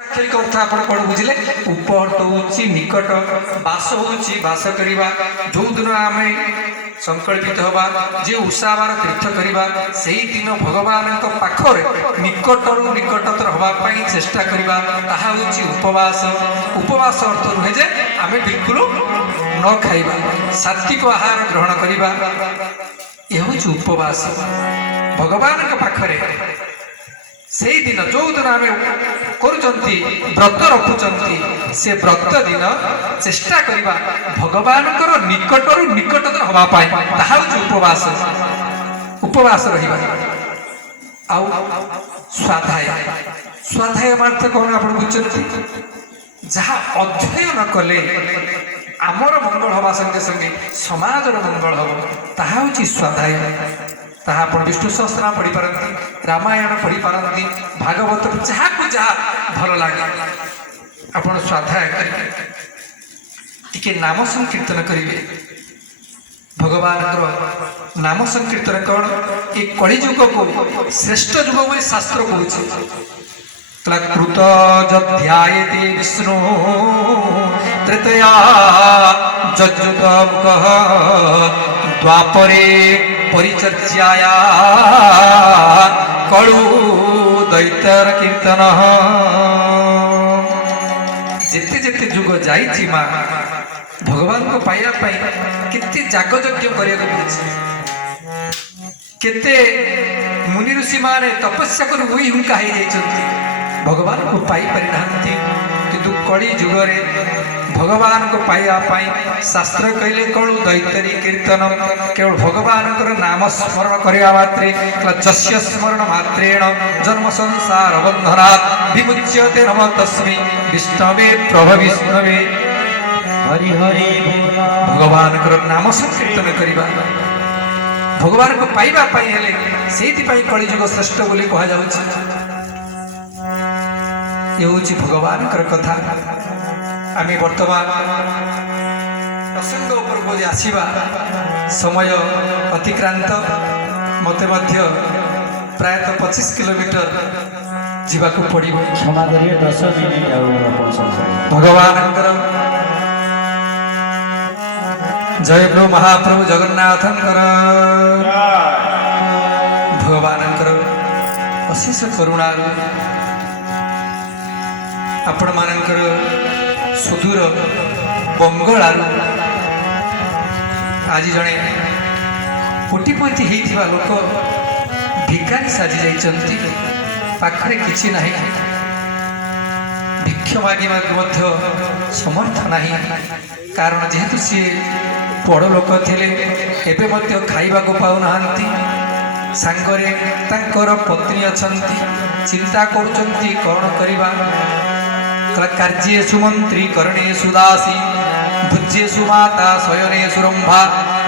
ଆକ୍ଷରିକ ଅର୍ଥ ଆପଣ କ'ଣ ବୁଝିଲେ? ଉପହଟ ହେଉଛି ନିକଟ, ବାସ ହେଉଛି ବାସ କରିବା। ଯେଉଁଦିନ ଆମେ ସଂକଳ୍ପିତ ହେବା ଯେ ଉଷାବାର ତୀର୍ଥ କରିବା, ସେଇଦିନ ଭଗବାନଙ୍କ ପାଖରେ ନିକଟରୁ ନିକଟତର ହେବା ପାଇଁ ଚେଷ୍ଟା କରିବା, ତାହା ହେଉଛି ଉପବାସ। ଉପବାସ ଅର୍ଥ ନୁହେଁ ଯେ ଆମେ ବିଲକୁଲ ନ ଖାଇବା, ସାତ୍ଵିକ ଆହାର ଗ୍ରହଣ କରିବା, ଏ ହେଉଛି ଉପବାସ। ଭଗବାନଙ୍କ ପାଖରେ ସେଇଦିନ ଯେଉଁଦିନ ଆମେ କରୁଛନ୍ତି, ବ୍ରତ ରଖୁଛନ୍ତି, ସେ ବ୍ରତ ଦିନ ଚେଷ୍ଟା କରିବା ଭଗବାନଙ୍କର ନିକଟରୁ ନିକଟତର ହେବା ପାଇଁ, ତାହା ହେଉଛି ଉପବାସ। ଉପବାସ ରହିବା। ଆଉ ସ୍ୱାଧ୍ୟାୟ, ସ୍ୱାଧ୍ୟାୟ ଅର୍ଥ କ'ଣ ଆପଣ ବୁଝୁଛନ୍ତି? ଯାହା ଅଧ୍ୟୟନ କଲେ ଆମର ମଙ୍ଗଳ ହେବା ସଙ୍ଗେ ସଙ୍ଗେ ସମାଜର ମଙ୍ଗଳ ହେବ, ତାହା ହେଉଛି ସ୍ୱାଧ୍ୟାୟ। ତାହା ଆପଣ ବିଷ୍ଣୁ ସହସ୍ରନାମ ପଢ଼ିପାରନ୍ତି, ରାମାୟଣ ପଢ଼ିପାରନ୍ତି, ଭାଗବତ, ଯାହାକୁ ଯାହା ଭଲ ଲାଗେ ଆପଣ ସ୍ୱାଧ୍ୟାୟ କରିବେ। ଟିକେ ନାମ ସଂକୀର୍ତ୍ତନ କରିବେ। ଭଗବାନଙ୍କର ନାମ ସଂକୀର୍ତ୍ତନ କ'ଣ? ଏ କଳିଯୁଗକୁ ଶ୍ରେଷ୍ଠ ଯୁଗ ବୋଲି ଶାସ୍ତ୍ର କହୁଛି। କୃତ ଯଧ୍ୟାୟତେ ବିଷ୍ଣୁ ତ୍ରେତୟା ଯଜ୍ଜୁତ ମୁଖଃ ଦ୍ୱାପରେ ପରିଚର୍ଯାୟା କଳୁ ଦୈତ୍ୟର କୀର୍ତ୍ତନ। ଯେତେ ଯେତେ ଯୁଗ ଯାଇଛି ମା, ଭଗବାନଙ୍କୁ ପାଇବା ପାଇଁ କେତେ ଯାଗଯଜ୍ଞ କରିବାକୁ ପଡୁଛି, କେତେ ମୁନି ଋଷି ମାନେ ତପସ୍ୟା କରି ଉଇ ହୁଙ୍କା ହେଇଯାଇଛନ୍ତି, ଭଗବାନଙ୍କୁ ପାଇପାରି ନାହାନ୍ତି। କିନ୍ତୁ କଳି ଯୁଗରେ ଭଗବାନଙ୍କୁ ପାଇବା ପାଇଁ ଶାସ୍ତ୍ର କହିଲେ କଳୁ ଦୈତ୍ୟରୀ କୀର୍ତ୍ତନ। କେବଳ ଭଗବାନଙ୍କର ନାମ ସ୍ମରଣ କରିବା ମାତ୍ରେ, ଯସ୍ୟ ସ୍ମରଣ ମାତ୍ରେଣ ଜନ୍ମ ସଂସାର ବନ୍ଧନାତ୍ ବିମୁଚ୍ୟତେ ନମ ତସ୍ମୈ ବିଷ୍ଣବେ ପ୍ରଭ ବିଷ୍ଣବେ। ହରି ହରି ଭଗବାନଙ୍କର ନାମ ସଂକୀର୍ତ୍ତନ କରିବା, ଭଗବାନଙ୍କୁ ପାଇବା ପାଇଁ ହେଲେ ସେଇଥିପାଇଁ କଳିଯୁଗ ଶ୍ରେଷ୍ଠ ବୋଲି କୁହାଯାଉଛି। ଏ ହେଉଛି ଭଗବାନଙ୍କର କଥା। ଆମେ ବର୍ତ୍ତମାନ ପ୍ରସଙ୍ଗ ଉପରକୁ ଆସିବା, ସମୟ ଅତିକ୍ରାନ୍ତ। ମୋତେ ମଧ୍ୟ ପ୍ରାୟତଃ 25 କିଲୋମିଟର ଯିବାକୁ ପଡ଼ିବ। କ୍ଷମା କରିବେ, 10 ମିନିଟ୍ ଆଉ ଭଗବାନଙ୍କର ଜୟ ପ୍ରଭୁ ମହାପ୍ରଭୁ ଜଗନ୍ନାଥଙ୍କର, ଭଗବାନଙ୍କର ଅଶେଷ କରୁଣାରୁ ଆପଣମାନଙ୍କର ସୁଦୂର ବଙ୍ଗଳାରୁ ଆଜି ଜଣେ କୋଟିପତି ହେଇଥିବା ଲୋକ ଭିକାରୀ ସାଜି ଯାଇଛନ୍ତି। ପାଖରେ କିଛି ନାହିଁ, ଭିକ୍ଷ ମାଗିବାକୁ ମଧ୍ୟ ସମର୍ଥ ନାହିଁ। କାରଣ ଯେହେତୁ ସିଏ ବଡ଼ ଲୋକ ଥିଲେ, ଏବେ ମଧ୍ୟ ଖାଇବାକୁ ପାଉନାହାନ୍ତି। ସାଙ୍ଗରେ ତାଙ୍କର ପତ୍ନୀ ଅଛନ୍ତି, ଚିନ୍ତା କରୁଛନ୍ତି କ'ଣ କରିବା। କାର୍ଯ୍ୟେଷୁ ମନ୍ତ୍ରୀ କର୍ଣ୍ଣେଷୁ ଦାସୀ ଭୁଜ୍ୟେଷୁ ମାତା ଶୟନେଷୁ ରମ୍ଭା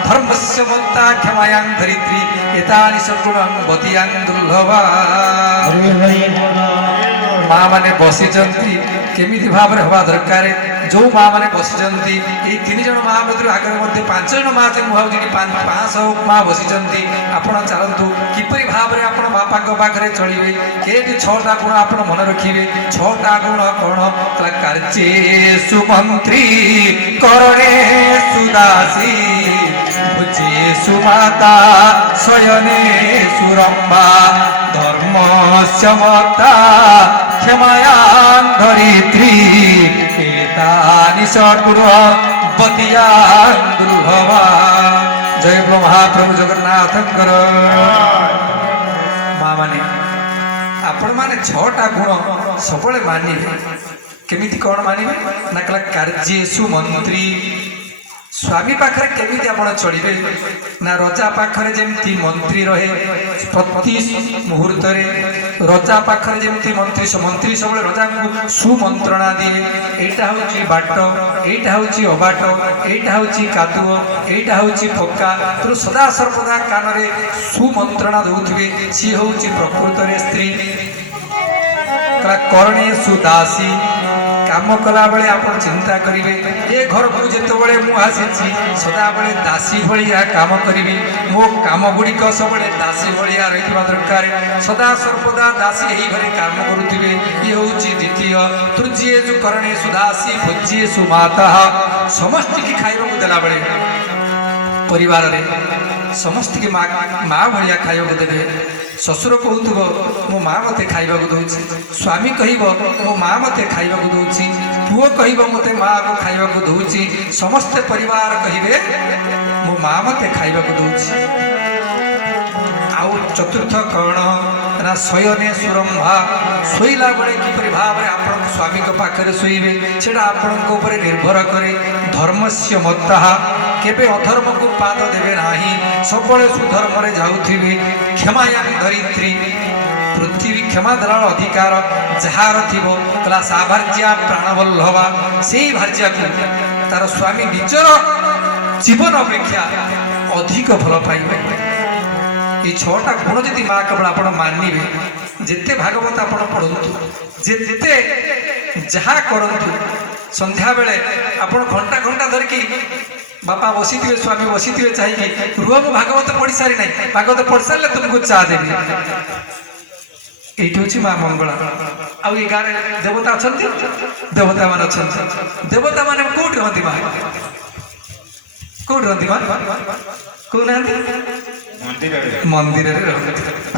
ଧର୍ମସ୍ୟ ମତ୍ତା କ୍ଷମାୟାଂ ଧରିତ୍ରୀ ଏତାନି ସଗୁଣଂ ବତୀୟାଂ ଦୁର୍ଲଭା। ମା ମାନେ ବସିଛନ୍ତି, କେମିତି ଭାବରେ ହେବା ଦରକାର। ଯେଉଁ ମା ମାନେ ବସିଛନ୍ତି, ଏଇ 3 ଜଣ ମା ମଧ୍ୟରୁ ଆଗରେ ମଧ୍ୟ 5 ଜଣ ମା ମୁଁ ଭାବୁଛି 500 ମା ବସିଛନ୍ତି। ଆପଣ ଚାଲନ୍ତୁ କିପରି ଭାବରେ ଆପଣ ବାପାଙ୍କ ପାଖରେ ଚଳିବେ। କେମିତି 6ଟା ଗୁଣ ଆପଣ ମନେ ରଖିବେ। 6ଟା ଗୁଣ କ'ଣ? କାର୍ଯ୍ୟେଷୁ ମନ୍ତ୍ରୀ କର୍ଣ୍ଣେଷୁ ଦାସୀ ଭୁଜ୍ୟେଷୁ ମାତା ଶୟନେଷୁ ରମ୍ଭା ଧର୍ମସ୍ୟ ମତ୍ତା କ୍ଷମାୟାଂ ଧରିତ୍ରୀ ଏତାନି ସଦ୍ଗୁଣଂ ବତୀୟାଂ ଦୁର୍ଲଭା। ଜୟ ପ୍ରଭୁ ମହାପ୍ରଭୁ ଜଗନ୍ନାଥଙ୍କର। ମା ମାନେ ଆପଣମାନେ 6ଟା ଗୁଣ ସବୁବେଳେ ମାନିବେ। କେମିତି କ'ଣ ମାନିବେ? ନା କହିଲା କାର୍ଯ୍ୟେଷୁ ମନ୍ତ୍ରୀ। ସ୍ୱାମୀ ପାଖରେ କେମିତି ଆପଣ ଚଳିବେ? ନା ରଜା ପାଖରେ ଯେମିତି ମନ୍ତ୍ରୀ ରହେ, ପ୍ରତି ମୁହୂର୍ତ୍ତରେ ରଜା ପାଖରେ ଯେମିତି ମନ୍ତ୍ରୀ ସବୁବେଳେ ରଜାଙ୍କୁ ସୁମନ୍ତ୍ରଣା ଦିଏ। ଏଇଟା ହେଉଛି ବାଟ, ଏଇଟା ହେଉଛି ଅବାଟ, ଏଇଟା ହେଉଛି କାଦୁଅ, ଏଇଟା ହେଉଛି ପକ୍କା। ତେଣୁ ସଦା ସର୍ବଦା କାନରେ ସୁମନ୍ତ୍ରଣା ଦେଉଥିବେ। ସିଏ ହେଉଛି ପ୍ରକୃତରେ ସ୍ତ୍ରୀ। କର୍ଣ୍ଣେଷୁ ଦାସୀ। କାମ କଲାବେଳେ ଆପଣ ଚିନ୍ତା କରିବେ ଏ ଘରକୁ ଯେତେବେଳେ ମୁଁ ଆସିଛି ସଦାବେଳେ ଦାସୀ ଭଳିଆ କାମ କରିବି। ମୋ କାମ ଗୁଡ଼ିକ ସବୁବେଳେ ଦାସୀ ଭଳିଆ ରହିଥିବା ଦରକାର। ସଦା ସର୍ବଦା ଦାସୀ ଏହି ଘରେ କାମ କରୁଥିବେ। ଇଏ ହେଉଛି ଦ୍ୱିତୀୟ। ତୃତୀୟ କରଣେ ସୁଦାସୀ ଭୋଜ୍ୟେ ସୁମାତା। ସମସ୍ତଙ୍କୁ ଖାଇବାକୁ ଦେଲାବେଳେ ପରିବାରରେ ସମସ୍ତଙ୍କୁ ମା ଭଳିଆ ଖାଇବାକୁ ଦେବେ। ଶ୍ୱଶୁର କହୁଥିବ ମୋ ମା ମୋତେ ଖାଇବାକୁ ଦେଉଛି, ସ୍ୱାମୀ କହିବ ମୋ ମା ମୋତେ ଖାଇବାକୁ ଦେଉଛି, ପୁଅ କହିବ ମୋତେ ମାଆକୁ ଖାଇବାକୁ ଦେଉଛି, ସମସ୍ତେ ପରିବାର କହିବେ ମୋ ମା ମୋତେ ଖାଇବାକୁ ଦେଉଛି। ଆଉ ଚତୁର୍ଥ କଣ ନା ଶୟନେ ସୁରମ୍ଭା। ଶୋଇଲା ବେଳେ କିପରି ଭାବରେ ଆପଣଙ୍କ ସ୍ୱାମୀଙ୍କ ପାଖରେ ଶୋଇବେ ସେଟା ଆପଣଙ୍କ ଉପରେ ନିର୍ଭର କରେ। ଧର୍ମସ୍ୟ ମତ୍ତାହା। କେବେ ଅଧର୍ମକୁ ପାଦ ଦେବେ ନାହିଁ, ସବୁବେଳେ ସୁଧର୍ମରେ ଯାଉଥିବେ। କ୍ଷମାୟାଂ ଧରିତ୍ରୀ। ପୃଥିବୀ କ୍ଷମା ଦେବାର ଅଧିକାର ଯାହାର ଥିବ କହିଲା ସା ଭାର୍ଯ୍ୟା ପ୍ରାଣବଲ୍ଲଭା। ସେଇ ଭାର୍ଯ୍ୟାକୁ ତାର ସ୍ୱାମୀ ନିଜର ଜୀବନ ଅପେକ୍ଷା ଅଧିକ ଭଲ ପାଇବେ। এই ছটা গুণ যদি মা কেবল আপনার মানিবে, যেতে ভাগবত আপনার পড়ন্তু, যেতে যাহা করন্তু, সন্ধ্যাবেলে আপনার ঘন্টা ঘন্টা ধরিকি বাপা বসিথিবে স্বামী বসিথিবে চাইকি রুহ মু ভাগবত পড়ি সারি নাই, ভাগবত পড়ি সারলে তোমাকে চা দেবি। এইটি হচ্ছে মা মঙ্গলা। আউ এই গাঁরে দেবতা অଛନ୍ତି, দেবতা মানে অଛନ୍ତି। দেবতা মানে কোটি রহନ୍ତି মা? কোটি রহନ୍ତି মা? কହୁନାହାନ୍ତି? ମନ୍ଦିରରେ ରହନ୍ତି।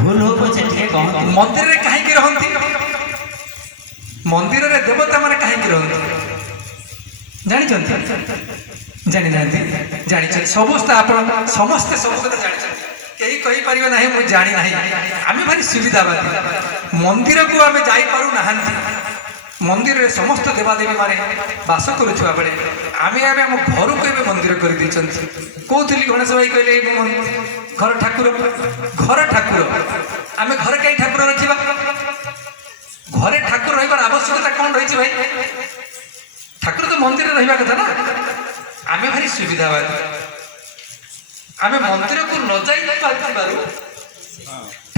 ଭୁଲ ହଉ ପଛେ ଟିକେ କହନ୍ତୁ। ମନ୍ଦିରରେ କାହିଁକି ରହନ୍ତି? ମନ୍ଦିରରେ ଦେବତା ମାନେ କାହିଁକି ରହନ୍ତି ଜାଣିଛନ୍ତି? ଜାଣିନାହାନ୍ତି? ଜାଣିଛନ୍ତି। ସମସ୍ତେ ଆପଣ ସମସ୍ତେ ସବୁ କଥା ଜାଣିଛନ୍ତି, କେହି କହିପାରିବେ ନାହିଁ ମୁଁ ଜାଣି ନାହିଁ। ଆମେ ଭାରି ସୁବିଧାବାଦୀ। ମନ୍ଦିରକୁ ଆମେ ଯାଇପାରୁନାହାନ୍ତି। ମନ୍ଦିରରେ ସମସ୍ତ ଦେବାଦେବୀ ମାନେ ବାସ କରୁଥିବା ବେଳେ ଆମେ ଆମ ଘରକୁ ଏବେ ମନ୍ଦିର କରିଦେଇଛନ୍ତି। କହୁଥିଲି ଗଣେଶ ଭାଇ କହିଲେ ଘର ଠାକୁର, ଘର ଠାକୁର। ଆମେ ଘରେ କାହିଁ ଠାକୁର ରଖିବା? ଘରେ ଠାକୁର ରହିବାର ଆବଶ୍ୟକତା କ'ଣ ରହିଛି ଭାଇ? ଠାକୁର ତ ମନ୍ଦିରରେ ରହିବା କଥା ନା। ଆମେ ଭାରି ସୁବିଧାବାଦୀ। ଆମେ ମନ୍ଦିରକୁ ନ ଯାଇ ପାରୁଥିବାରୁ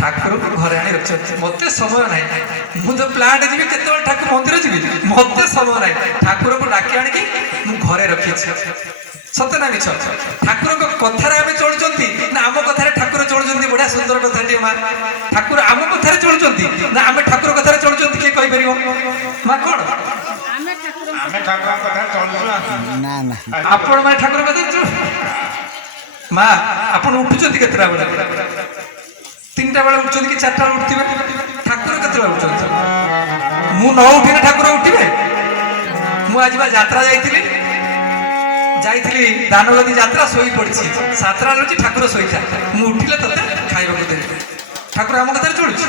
ଠାକୁରଙ୍କୁ ଘରେ ଆଣି ରଖିଛନ୍ତି। ମତେ ସମୟ ନାହିଁ, ମୁଁ ତ ପ୍ଲାଣ୍ଟ ଯିବି କେତେବେଳେ ଠାକୁର ମନ୍ଦିର ଯିବି, ମତେ ସମୟ ନାହିଁ। ଠାକୁରଙ୍କୁ ଡାକି ଆଣିକି ମୁଁ ଘରେ ରଖିଛି। ସତ ନା ମିଛ? ଠାକୁରଙ୍କ କଥାରେ ଆମେ ଚଳୁଛନ୍ତି ନା ଆମ କଥାରେ ଠାକୁର ଚଳୁଛନ୍ତି? ବଢିଆ ସୁନ୍ଦର କଥାଟିଏ ମା। ଠାକୁର ଆମ କଥାରେ ଚଳୁଛନ୍ତି ନା ଆମେ ଠାକୁର କଥାରେ ଚଳୁଛନ୍ତି? କିଏ କହିପାରିବ ମା? କ'ଣ ଆମେ ଠାକୁରଙ୍କ କଥା ଚଳୁଛୁ ନା ନା ଆପଣ ମାନେ ଠାକୁର କଥା ଚଳୁ? ମା ଆପଣ ଉଠୁଛନ୍ତି କେତେଟା ବେଳେ? 3ଟା ବେଳେ ଉଠୁଛନ୍ତି କି 4ଟା ବେଳେ ଉଠିବେ? ଠାକୁର କେତେବେଳେ ଉଠୁଛନ୍ତି? ମୁଁ ନ ଉଠିଲେ ଠାକୁର ଉଠିବେ? ମୁଁ ଆଜି ବା ଯାତ୍ରା ଯାଇଥିଲି ଦାନଗଦି ଯାତ୍ରା, ଶୋଇ ପଡ଼ିଛି। 7ଟା ବେଳେ ଠାକୁର ଶୋଇଥା, ମୁଁ ଉଠିଲେ ତତେ ଖାଇବାକୁ ଦେବି। ଠାକୁର ଆମ କଥାରେ ଚଳୁଛି?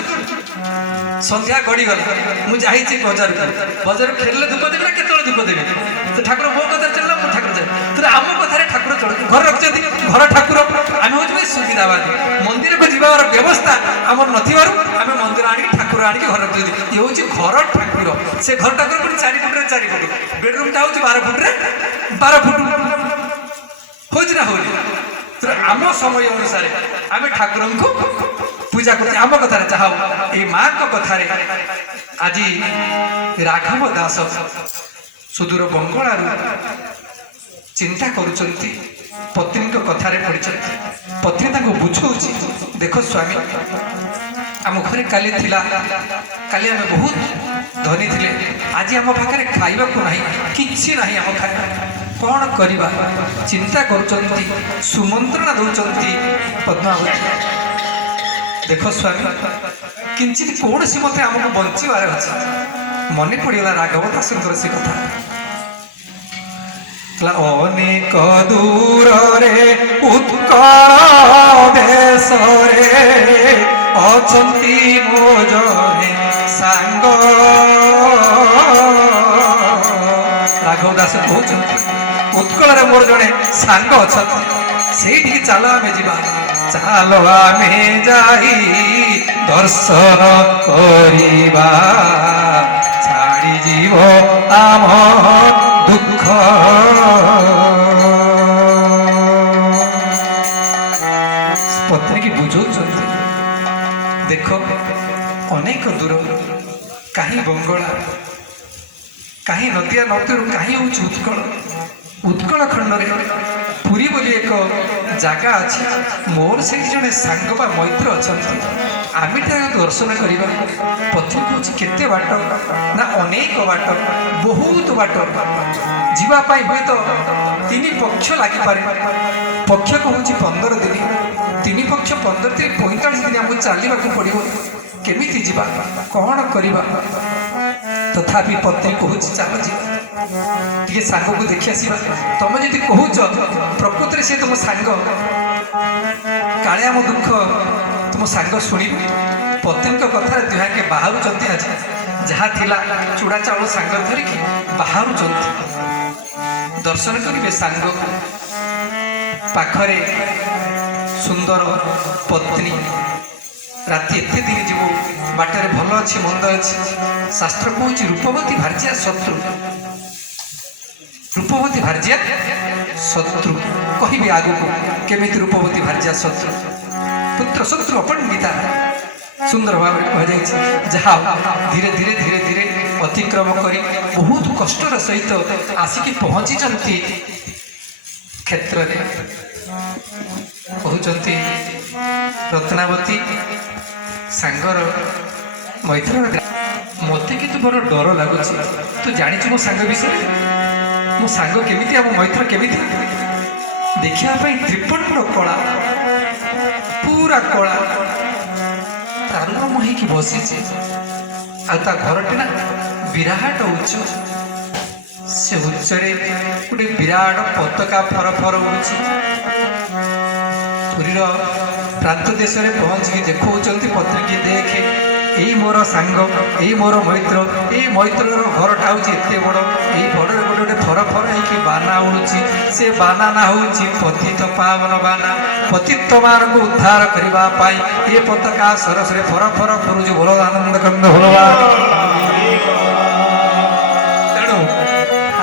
ସନ୍ଧ୍ୟା ଗଡ଼ିଗଲା, ମୁଁ ଯାଇଛି ବଜାରକୁ ଖେଳିଲେ ଧୂପ ଦେବି ନା କେତେବେଳେ ଧୂପ ଦେବି? ତ ଠାକୁର ମୋ କଥାରେ ଚାଲିଲା, ମୁଁ ଠାକୁର ଚାଲି ତେଣୁ ଆମ କଥାରେ ଠାକୁର ଚଳୁଛି। ଘରେ ରଖିଛନ୍ତି ଘର ଠାକୁର। ଆମେ ହଉଛୁ ସୁବିଧାବାଦୀ। ମନ୍ଦିରକୁ ଯିବାର ବ୍ୟବସ୍ଥା ଆମର ନଥିବାରୁ ଆମେ ମନ୍ଦିର ଆଣିକି ଠାକୁର ଆଣିକି ଘରେ ରଖିଛନ୍ତି। ଇଏ ହଉଛି ଘର ଠାକୁର। ସେ ଘର ଠାକୁର ପୁଣି 4 ଫୁଟରେ 4 ଫୁଟ, ବେଡରୁମଟା ହଉଛି 12 ଫୁଟରେ 12 ଫୁଟ। ହଉଛି ନା ହଉନି? ଆମ ସମୟ ଅନୁସାରେ ଆମେ ଠାକୁରଙ୍କୁ ପୂଜା କରୁଛେ। ଆମ କଥାରେ ଯାହା ହଉ, ଏଇ ମାଙ୍କ କଥାରେ ଆଜି ରାଘବ ଦାସ ସୁଦୂର ବଙ୍ଗଳାରୁ ଚିନ୍ତା କରୁଛନ୍ତି, ପତ୍ନୀଙ୍କ କଥାରେ ପଡ଼ିଛନ୍ତି। ପତ୍ନୀ ତାଙ୍କୁ ବୁଝଉଛି, ଦେଖ ସ୍ୱାମୀ, ଆମ ଘରେ କାଲି ଥିଲା, କାଲି ଆମେ ବହୁତ ଧନୀ ଥିଲେ, ଆଜି ଆମ ପାଖରେ ଖାଇବାକୁ ନାହିଁ, କିଛି ନାହିଁ ଆମ ଖାଇବା, କ'ଣ କରିବା? ଚିନ୍ତା କରୁଛନ୍ତି, ସୁମନ୍ତ୍ରଣା ଦେଉଛନ୍ତି ପଦ୍ମାବତୀ। ଦେଖ ସ୍ୱାମୀ, କିଞ୍ଚିତ କୌଣସି ମତେ ଆମକୁ ବଞ୍ଚିବାର ଅଛି। ମନେ ପଡ଼ିଗଲା ରାଘବ ଦାସଙ୍କର ସେ କଥା। ଅନେକ ଦୂରରେ ଉତ୍କଳ ଦେଶରେ ଅଛନ୍ତି ମୋ ଜଣେ ସାଙ୍ଗ। ରାଘବ ଦାସ କହୁଛନ୍ତି, ଉତ୍କଳରେ ମୋର ଜଣେ ସାଙ୍ଗ ଅଛନ୍ତି, ସେଇଠିକି ଚାଲ ଆମେ ଯିବା। ଚାଲ ଆମେ ଯାଇ ଦର୍ଶନ କରିବା, ଛାଡ଼ିଯିବ ଆମ ଦୁଃଖ। ପତ୍ନୀ କି ବୁଝଉଛନ୍ତି, ଦେଖ ଅନେକ ଦୂର, କାହିଁ ବଙ୍ଗଳା, କାହିଁ ନଦିଆ ନଦୀରୁ କାହିଁ ହେଉଛି ଉତ୍କଳ। ଉତ୍କଳ ଖଣ୍ଡରେ ପୁରୀ ବୋଲି ଏକ ଜାଗା ଅଛି। ମୋର ସେଠି ଜଣେ ସାଙ୍ଗ ବା ମୈତ୍ର ଅଛନ୍ତି। ଆମେ ତାଙ୍କୁ ଦର୍ଶନ କରିବା। ପଥି କହୁଛି କେତେ ବାଟ ନା ଅନେକ ବାଟ, ବହୁତ ବାଟ ଯିବା ପାଇଁ ହୁଏତ 3 ପକ୍ଷ ଲାଗିପାରେ। ପକ୍ଷ କହୁଛି 15 ଦିନ, 3 ପକ୍ଷ 15 ଦିନ 45 ଦିନ ଆମକୁ ଚାଲିବାକୁ ପଡ଼ିବ। କେମିତି ଯିବା, କ'ଣ କରିବା? ତଥାପି ପତ୍ନୀ କହୁଛି ଚାଲ ଯିବା, ଟିକେ ସାଙ୍ଗକୁ ଦେଖି ଆସିବା। ତମେ ଯଦି କହୁଛ ପ୍ରକୃତରେ ସେ ତୁମ ସାଙ୍ଗ, କାଳେ ଆମ ଦୁଃଖ ତୁମ ସାଙ୍ଗ ଶୁଣିବ। ପତ୍ନୀଙ୍କ କଥାରେ ଦୁହାକେ ବାହାରୁଛନ୍ତି। ଆଜି ଯାହା ଥିଲା ଚୁଡ଼ା ଚାଉଳ ସାଙ୍ଗ ଧରିକି ବାହାରୁଛନ୍ତି, ଦର୍ଶନ କରିବେ ସାଙ୍ଗକୁ। ପାଖରେ ସୁନ୍ଦର ପତ୍ନୀ। ରାତି ଏତେ ଦିନ ଯିବୁ, ବାଟରେ ଭଲ ଅଛି ମନ୍ଦ ଅଛି। ଶାସ୍ତ୍ର କହୁଛି ରୂପବତୀ ଭାର୍ଯ୍ୟା ଶତ୍ରୁ। ରୂପବତୀ ଭାର୍ଯ୍ୟା ଶତ୍ରୁ କହିବି ଆଗକୁ କେମିତି ରୂପବତୀ ଭାର୍ଯ୍ୟା ଶତ୍ରୁ। ପୁତ୍ର ଶତ୍ରୁ ଅପଣ୍ଡିତା ସୁନ୍ଦର ଭାବରେ କୁହାଯାଇଛି। ଯାହା ଧୀରେ ଧୀରେ ଧୀରେ ଧୀରେ ଅତିକ୍ରମ କରି ବହୁତ କଷ୍ଟର ସହିତ ଆସିକି ପହଞ୍ଚିଛନ୍ତି କ୍ଷେତ୍ରରେ। କହୁଛନ୍ତି ରତ୍ନାବତୀ ସାଙ୍ଗର ମୈତ୍ର, ମୋତେ କିନ୍ତୁ ବଡ଼ ଡର ଲାଗୁଛି। ତୁ ଜାଣିଛୁ ମୋ ସାଙ୍ଗ ବିଷୟରେ? ମୋ ସାଙ୍ଗ କେମିତି, ଆମ ମୈତ୍ର କେମିତି? ଦେଖିବା ପାଇଁ ତ୍ରିପଣ୍ଡ କଳା, ପୁରା କଳା, ତାରୁଣ୍ୟ ହେଇକି ବସିଛି। ଆଉ ତା ଘରଟି ନା ବିରାଟ ଉଚ୍ଚ। ସେ ଉଚ୍ଚରେ ଗୋଟେ ବିରାଟ ପତାକା ଫର ଫର ହେଉଛି। ପୁରୀର ପ୍ରାନ୍ତ ଦେଶରେ ପହଞ୍ଚିକି ଦେଖାଉଛନ୍ତି ପତ୍ନୀକି, ଦେଖେ ଏଇ ମୋର ସାଙ୍ଗ, ଏଇ ମୋର ମୈତ୍ର। ଏଇ ମୈତ୍ରର ଘରଟା ହେଉଛି ଏତେ ବଡ଼। ଏଇ ବଡ଼ରେ ଗୋଟେ ଗୋଟେ ଫର ଫର ହେଇକି ବାନା ଉଡ଼ୁଛି। ସେ ବାନା ନା ହେଉଛି ପତିତ ପାବନ ବାନା। ପତିତମାନଙ୍କୁ ଉଦ୍ଧାର କରିବା ପାଇଁ ଏ ପତାକା ସରସରେ ଫର ଫର କରୁଛି। ଭଲ ଆନନ୍ଦ କନ୍ଦ ଭଲବା। ତେଣୁ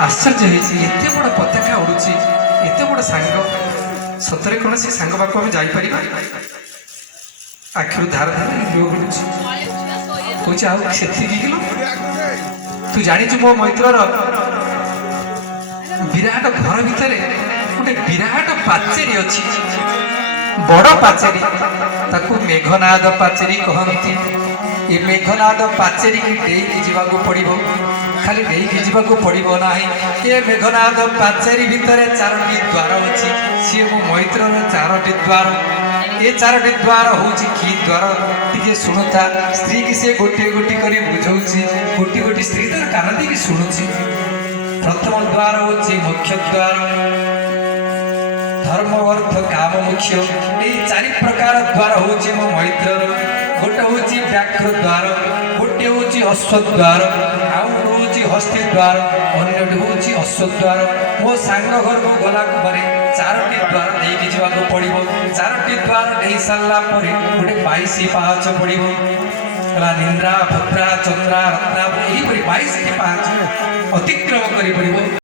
ଆଶ୍ଚର୍ଯ୍ୟ ହେଇଛି, ଏତେ ବଡ଼ ପତାକା ଉଡ଼ୁଛି, ଏତେ ବଡ଼ ସାଙ୍ଗ। ସତରେ କ'ଣ ସେ ସାଙ୍ଗ ପାଖକୁ ଆମେ ଯାଇପାରିବା? ଆଖିରୁ ଧାର ଧାର ଲୁହ ଗଳୁଛି। କହୁଛି ଆଉ ସେତିକି କିଲୋ? ତୁ ଜାଣିଛୁ ମୋ ମୈତ୍ରର ବିରାଟ ଘର ଭିତରେ ଗୋଟେ ବିରାଟ ପାଚେରୀ ଅଛି, ବଡ଼ ପାଚେରୀ। ତାକୁ ମେଘନାଦ ପାଚେରୀ କହନ୍ତି। ଏ ମେଘନାଦ ପାଚେରୀକି ଡେଇଁକି ଯିବାକୁ ପଡ଼ିବ। ଖାଲି ଡେଇଁକି ଯିବାକୁ ପଡ଼ିବ ନାହିଁ, ଏ ମେଘନାଦ ପାଚେରୀ ଭିତରେ 4ଟି ଦ୍ୱାର ଅଛି। ସିଏ ମୋ ମୈତ୍ରର 4ଟି ଦ୍ୱାର। ଏ 4ଟି ଦ୍ୱାର ହେଉଛି କି ଦ୍ୱାର? ଟିକେ ଶୁଣୁଥା। ସ୍ତ୍ରୀକି ସେ ଗୋଟିଏ ଗୋଟି କରି ବୁଝଉଛି। ଗୋଟି ଗୋଟି ସ୍ତ୍ରୀ ତାର କାନ ଦେଇକି ଶୁଣୁଛି। ପ୍ରଥମ ଦ୍ୱାର ହେଉଛି ମୁଖ୍ୟ ଦ୍ୱାର, ଧର୍ମ ଅର୍ଥ କାମ ମୁଖ୍ୟ। ଏଇ 4 ପ୍ରକାର ଦ୍ୱାର ହେଉଛି ମୋ ମୈତ୍ରର। ଗୋଟେ ହେଉଛି ବ୍ୟାଘ୍ର ଦ୍ୱାର, ଗୋଟିଏ ହେଉଛି ଅଶ୍ୱ ଦ୍ୱାର, ଆଉ ଗୋଟେ ହେଉଛି ହସ୍ତି ଦ୍ୱାର, ଅନ୍ୟଟି ହେଉଛି ଅଶ୍ୱ ଦ୍ୱାର। ମୋ ସାଙ୍ଗ ଘରକୁ ଗଲାକୁ ପରେ 4ଟି ଦ୍ୱାର ଦେଇକି ଯିବାକୁ ପଡ଼ିବ। 4ଟି ଦ୍ୱାର ଦେଇ ସାରିଲା ପରେ ଗୋଟେ 22 ପାହାଚ ପଡ଼ିବ। ହେଲା ନିନ୍ଦ୍ରା, ଭଦ୍ରା, ଚନ୍ଦ୍ରା, ରତ୍ନା, ଏହିପରି 22ଟି ପାହାଚ ଅତିକ୍ରମ କରି ପଡ଼ିବ।